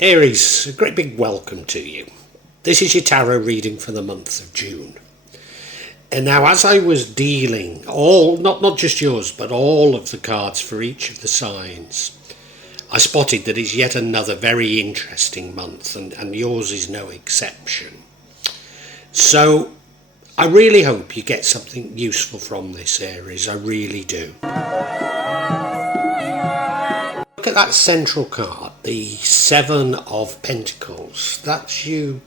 Aries, a great big welcome to you. This is your tarot reading for the month of June. And now, as I was dealing not just yours, but all of the cards for each of the signs, I spotted that it's yet another very interesting month, and yours is no exception. So I really hope you get something useful from this, Aries. I really do. Look at that central card, the Seven of Pentacles. That's you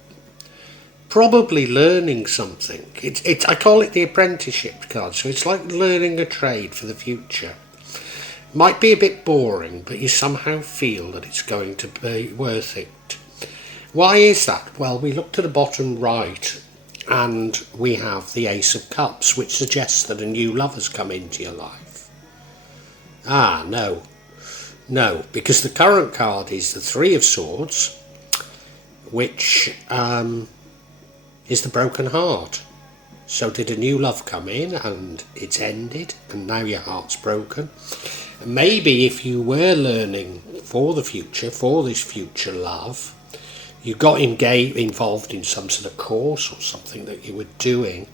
probably learning something. I call it the apprenticeship card, so it's like learning a trade for the future. Might be a bit boring, but you somehow feel that it's going to be worth it. Why is that? Well, we look to the bottom right and we have the Ace of Cups, which suggests that a new love has come into your life. No, because the current card is the Three of Swords, which is the broken heart. So did a new love come in and it's ended and now your heart's broken? Maybe if you were learning for the future, for this future love, you got involved in some sort of course or something that you were doing,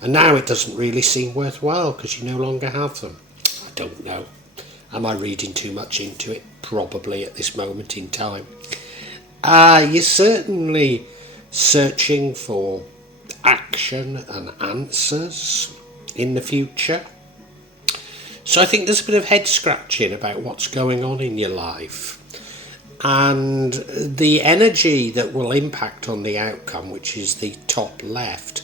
and now it doesn't really seem worthwhile because you no longer have them. I don't know. Am I reading too much into it? Probably at this moment in time. You're certainly searching for action and answers in the future. So I think there's a bit of head scratching about what's going on in your life. And the energy that will impact on the outcome, which is the top left,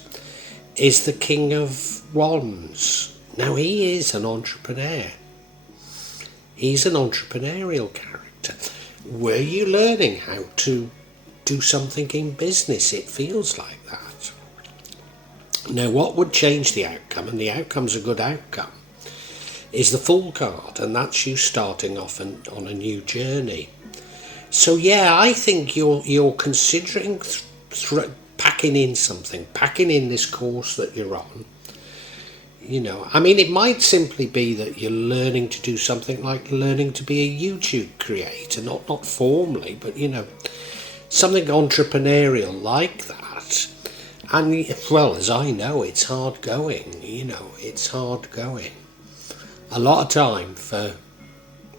is the King of Wands. Now, he is an entrepreneur. He's an entrepreneurial character. Were you learning how to do something in business? It feels like that. Now, what would change the outcome, and the outcome's a good outcome, is the Fool card, and that's you starting off on a new journey. So yeah, I think you're considering packing in this course that you're on. You know, I mean, it might simply be that you're learning to do something like learning to be a YouTube creator, not formally, but you know, something entrepreneurial like that. And well, as I know, it's hard going. You know, it's hard going. A lot of time for,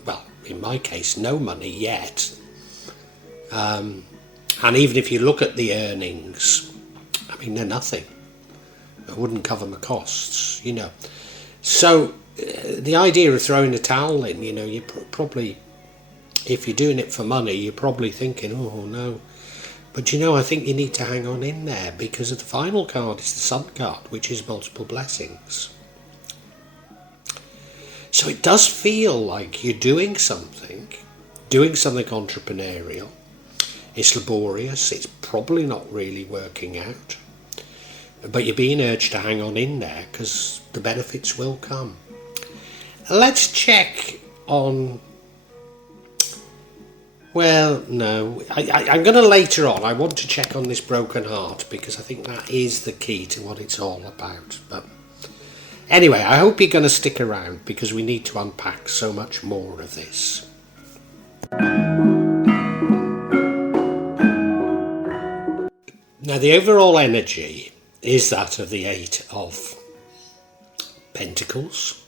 well, in my case, no money yet. And even if you look at the earnings, I mean, they're nothing. It wouldn't cover my costs, you know. So the idea of throwing a towel in, you know, you probably, if you're doing it for money, you're probably thinking, oh no. But you know, I think you need to hang on in there, because the final card is the Sun card, which is multiple blessings. So it does feel like you're doing something entrepreneurial. It's laborious, it's probably not really working out, but you're being urged to hang on in there because the benefits will come. Let's check on, well, no, I'm going to later on, I want to check on this broken heart because I think that is the key to what it's all about. But anyway, I hope you're going to stick around because we need to unpack so much more of this. Now, the overall energy is that of the Eight of Pentacles.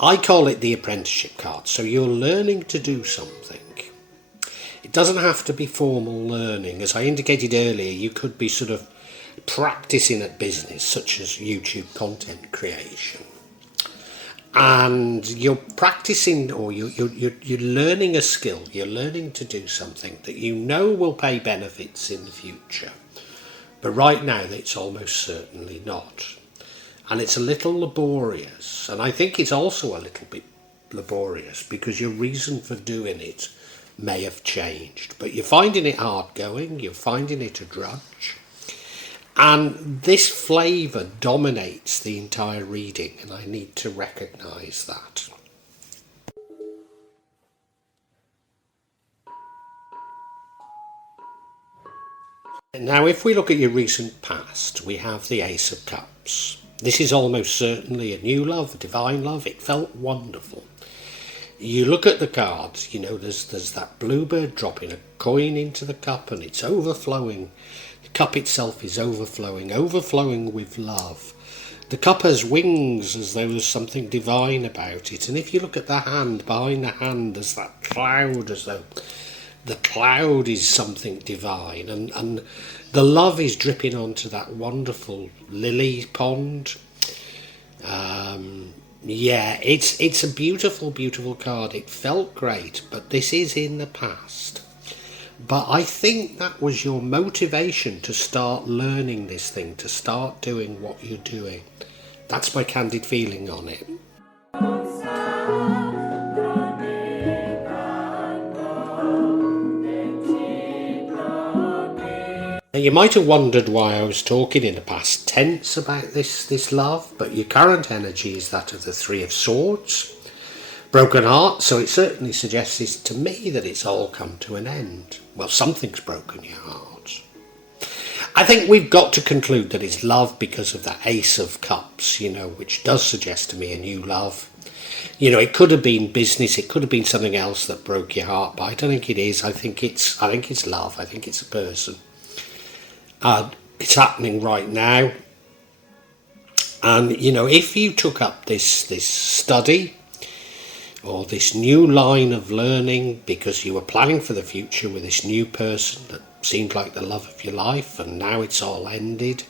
I call it the apprenticeship card. So you're learning to do something. It doesn't have to be formal learning. As I indicated earlier, you could be sort of practicing at business, such as YouTube content creation. And you're practicing, or you're learning a skill. You're learning to do something that you know will pay benefits in the future. But right now, it's almost certainly not. And it's a little laborious. And I think it's also a little bit laborious because your reason for doing it may have changed. But you're finding it hard going. You're finding it a drudge. And this flavour dominates the entire reading. And I need to recognise that. Now, if we look at your recent past, we have the Ace of Cups. This is almost certainly a new love, a divine love. It felt wonderful. you look at the cards, there's that bluebird dropping a coin into the cup and it's overflowing. The cup itself is overflowing with love. The cup has wings as though there's something divine about it. And if you look at the hand, behind the hand there's that cloud, as though the cloud is something divine. And the love is dripping onto that wonderful lily pond. Yeah, it's a beautiful, beautiful card. It felt great, but this is in the past. But I think that was your motivation to start learning this thing, to start doing what you're doing. That's my candid feeling on it. Now, you might have wondered why I was talking in the past tense about this love, but your current energy is that of the Three of Swords, broken heart, so it certainly suggests to me that it's all come to an end. Well, something's broken your heart. I think we've got to conclude that it's love because of that Ace of Cups, which does suggest to me a new love. It could have been business, it could have been something else that broke your heart, but I don't think it is. I think it's love. I think it's a person. It's happening right now. And, if you took up this study or this new line of learning because you were planning for the future with this new person that seemed like the love of your life and now it's all ended,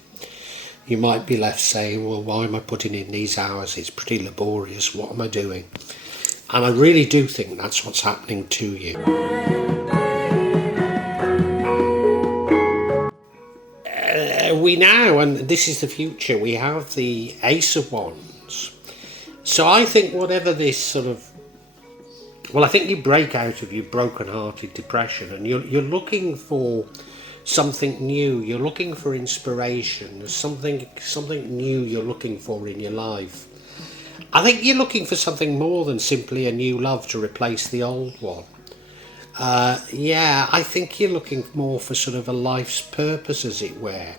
you might be left saying, well, why am I putting in these hours? It's pretty laborious. What am I doing? And I really do think that's what's happening to you. We now, and this is the future, we have the Ace of Wands. So I think whatever this sort of, I think you break out of your broken-hearted depression and you're looking for something new. You're looking for inspiration. There's something new you're looking for in your life. I think you're looking for something more than simply a new love to replace the old one. I think you're looking more for sort of a life's purpose, as it were.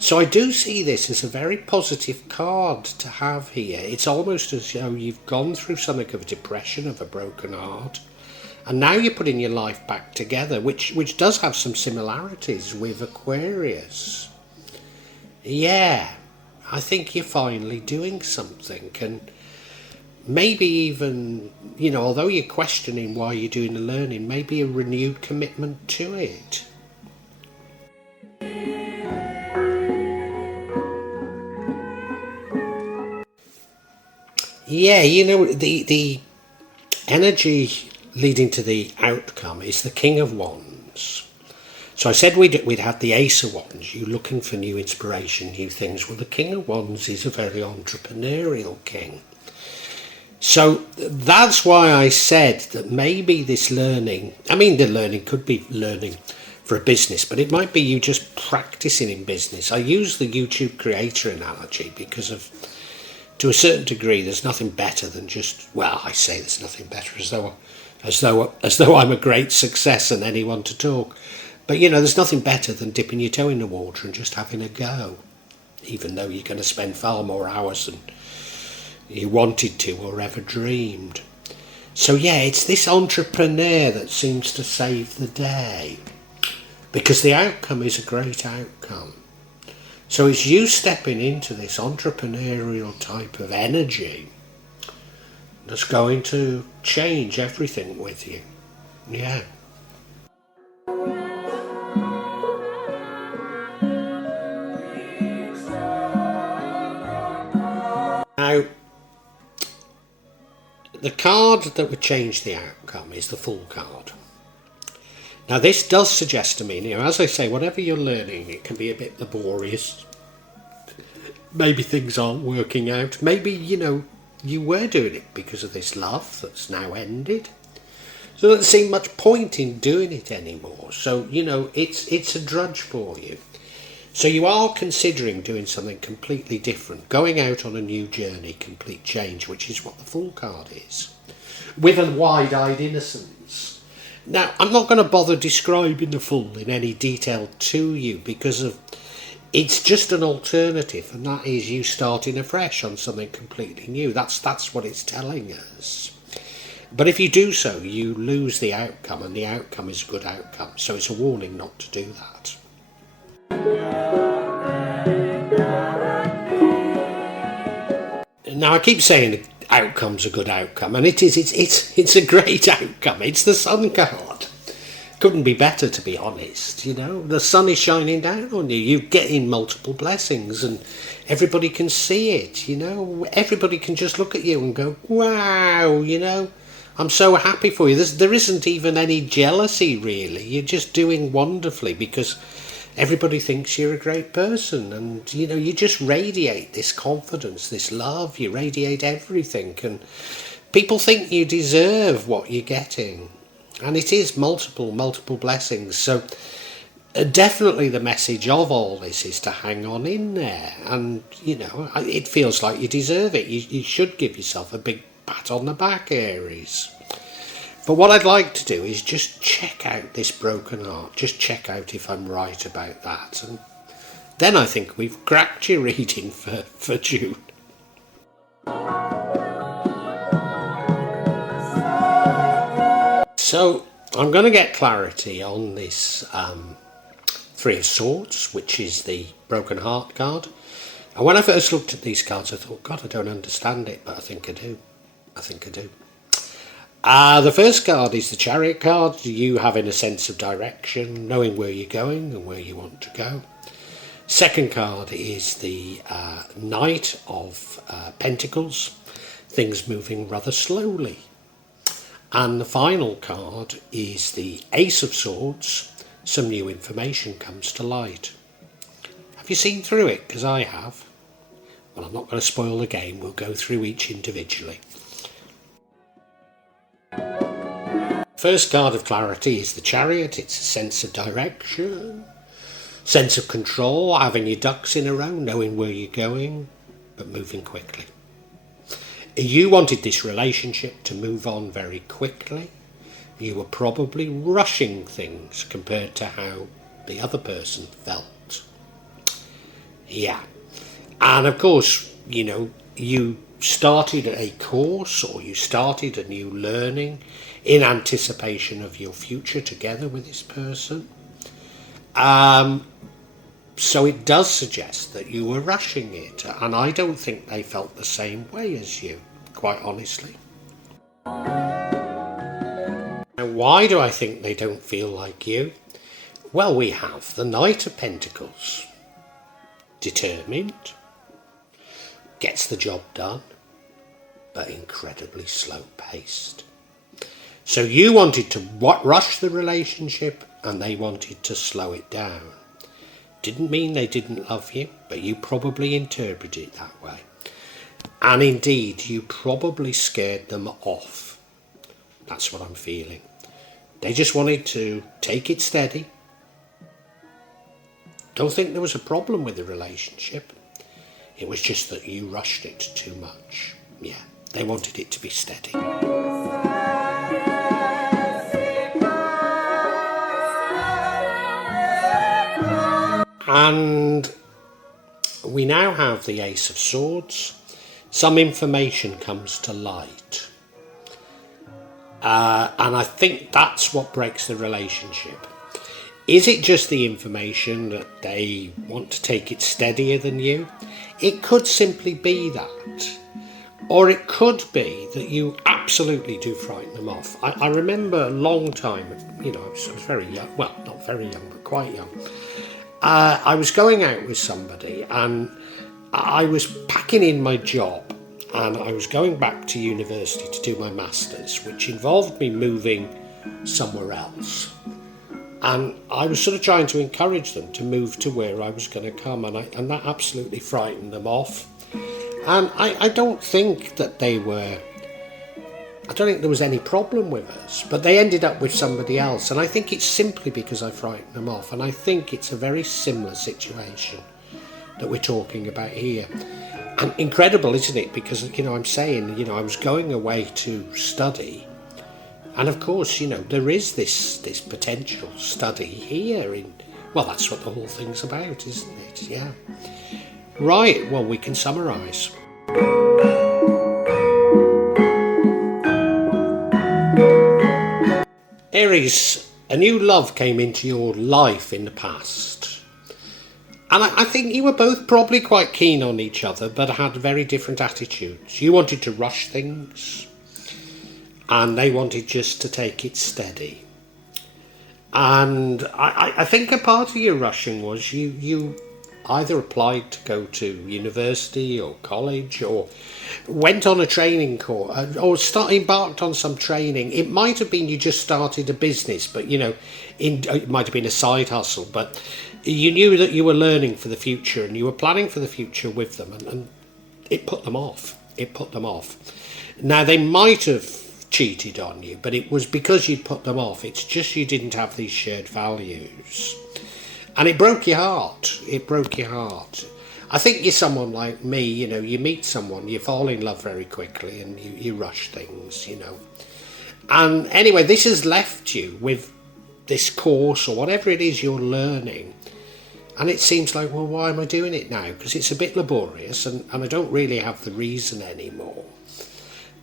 So I do see this as a very positive card to have here. It's almost as though you've gone through something of a depression, of a broken heart, and now you're putting your life back together, which does have some similarities with Aquarius. Yeah, I think you're finally doing something, and maybe even, although you're questioning why you're doing the learning, maybe a renewed commitment to it. Yeah, the energy leading to the outcome is the King of Wands. So I said we'd had the Ace of Wands, you looking for new inspiration, new things. Well, the King of Wands is a very entrepreneurial king. So that's why I said that maybe this learning, the learning could be learning for a business, but it might be you just practicing in business. I use the YouTube creator analogy because to a certain degree, there's nothing better than I say there's nothing better as though I'm a great success and anyone to talk. But there's nothing better than dipping your toe in the water and just having a go, even though you're going to spend far more hours than you wanted to or ever dreamed. So it's this entrepreneur that seems to save the day, because the outcome is a great outcome. So it's you stepping into this entrepreneurial type of energy that's going to change everything with you. Yeah. Now, the card that would change the outcome is the Fool card. Now this does suggest to me, as I say, whatever you're learning, it can be a bit laborious. Maybe things aren't working out. Maybe, you were doing it because of this love that's now ended. So there doesn't seem much point in doing it anymore. So, it's a drudge for you. So you are considering doing something completely different, going out on a new journey, complete change, which is what the Fool card is, with a wide-eyed innocence. Now, I'm not going to bother describing the Fool in any detail to you because it's just an alternative, and that is you starting afresh on something completely new. That's what it's telling us. But if you do so, you lose the outcome, and the outcome is a good outcome. So it's a warning not to do that. Now, I keep saying the outcome's a good outcome, and it is. It's a great outcome. It's the Sun card. Couldn't be better, to be honest. You know, the sun is shining down on you. You're getting multiple blessings, and everybody can see it. You know, everybody can just look at you and go, "Wow!" You know, I'm so happy for you. There isn't even any jealousy, really. You're just doing wonderfully because everybody thinks you're a great person, and you know, you just radiate this confidence, this love. You radiate everything, and people think you deserve what you're getting. And it is multiple blessings. So definitely the message of all this is to hang on in there. And, you know, it feels like you deserve it. You should give yourself a big pat on the back, Aries. But what I'd like to do is just check out this broken heart. Just check out if I'm right about that. And then I think we've cracked your reading for June. So I'm going to get clarity on this Three of Swords, which is the Broken Heart card. And when I first looked at these cards, I thought, God, I don't understand it, but I think I do. The first card is the Chariot card, you having a sense of direction, knowing where you're going and where you want to go. Second card is the Knight of Pentacles, things moving rather slowly. And the final card is the Ace of Swords. Some new information comes to light. Have you seen through it? Because I have. Well, I'm not going to spoil the game. We'll go through each individually. First card of clarity is the Chariot. It's a sense of direction, sense of control, having your ducks in a row, knowing where you're going, but moving quickly. You wanted this relationship to move on very quickly. You were probably rushing things compared to how the other person felt. Yeah. And of course, you know, you started a course or you started a new learning in anticipation of your future together with this person. So it does suggest that you were rushing it, and I don't think they felt the same way as you, quite honestly. Now, why do I think they don't feel like you? Well, we have the Knight of Pentacles. Determined, gets the job done, but incredibly slow-paced. So you wanted to rush the relationship, and they wanted to slow it down. Didn't mean they didn't love you, but you probably interpreted it that way. And indeed, you probably scared them off. That's what I'm feeling. They just wanted to take it steady. Don't think there was a problem with the relationship. It was just that you rushed it too much. Yeah, they wanted it to be steady. And we now have the Ace of Swords. Some information comes to light. And I think that's what breaks the relationship. Is it just the information that they want to take it steadier than you? It could simply be that. Or it could be that you absolutely do frighten them off. I remember a long time, you know, I was very young. Well, not very young, but quite young. I was going out with somebody and I was packing in my job and I was going back to university to do my masters, which involved me moving somewhere else. And I was sort of trying to encourage them to move to where I was going to come, and that absolutely frightened them off. And I don't think that I don't think there was any problem with us, but they ended up with somebody else, and I think it's simply because I frightened them off, and I think it's a very similar situation that we're talking about here. And incredible, isn't it? Because, you know, I'm saying, you know, I was going away to study, and of course, you know, there is this potential study here well, that's what the whole thing's about, isn't it? Yeah. Right, well, we can summarise. Aries, a new love came into your life in the past. And I think you were both probably quite keen on each other, but had very different attitudes. You wanted to rush things, and they wanted just to take it steady. And I think a part of your rushing was you either applied to go to university or college, or went on a training course, or embarked on some training. It might have been you just started a business, but it might have been a side hustle, but you knew that you were learning for the future and you were planning for the future with them, and it put them off. It put them off. Now, they might have cheated on you, but it was because you'd put them off. It's just you didn't have these shared values. And it broke your heart. It broke your heart. I think you're someone like me, you meet someone, you fall in love very quickly and you rush things, And anyway, this has left you with this course or whatever it is you're learning. And it seems like, well, why am I doing it now? Because it's a bit laborious and I don't really have the reason anymore.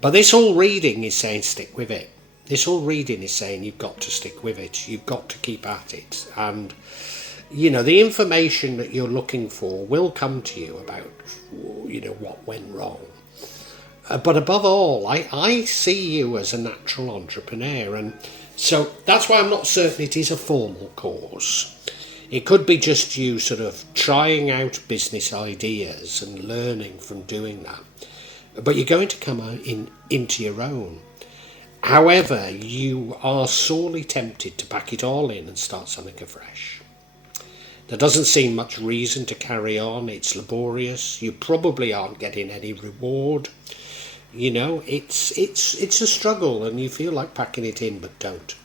But this whole reading is saying stick with it. This whole reading is saying you've got to stick with it. You've got to keep at it. And the information that you're looking for will come to you about, what went wrong. But above all, I see you as a natural entrepreneur. And so that's why I'm not certain it is a formal course. It could be just you sort of trying out business ideas and learning from doing that. But you're going to come into your own. However, you are sorely tempted to pack it all in and start something afresh. There doesn't seem much reason to carry on. It's laborious. You probably aren't getting any reward. It's a struggle, and you feel like packing it in, but don't.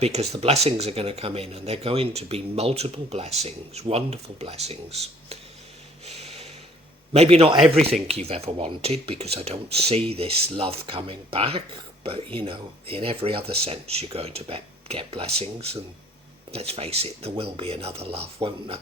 Because the blessings are going to come in, and they're going to be multiple blessings, wonderful blessings. Maybe not everything you've ever wanted, because I don't see this love coming back, but in every other sense you're going to get blessings, and let's face it, there will be another love, won't there?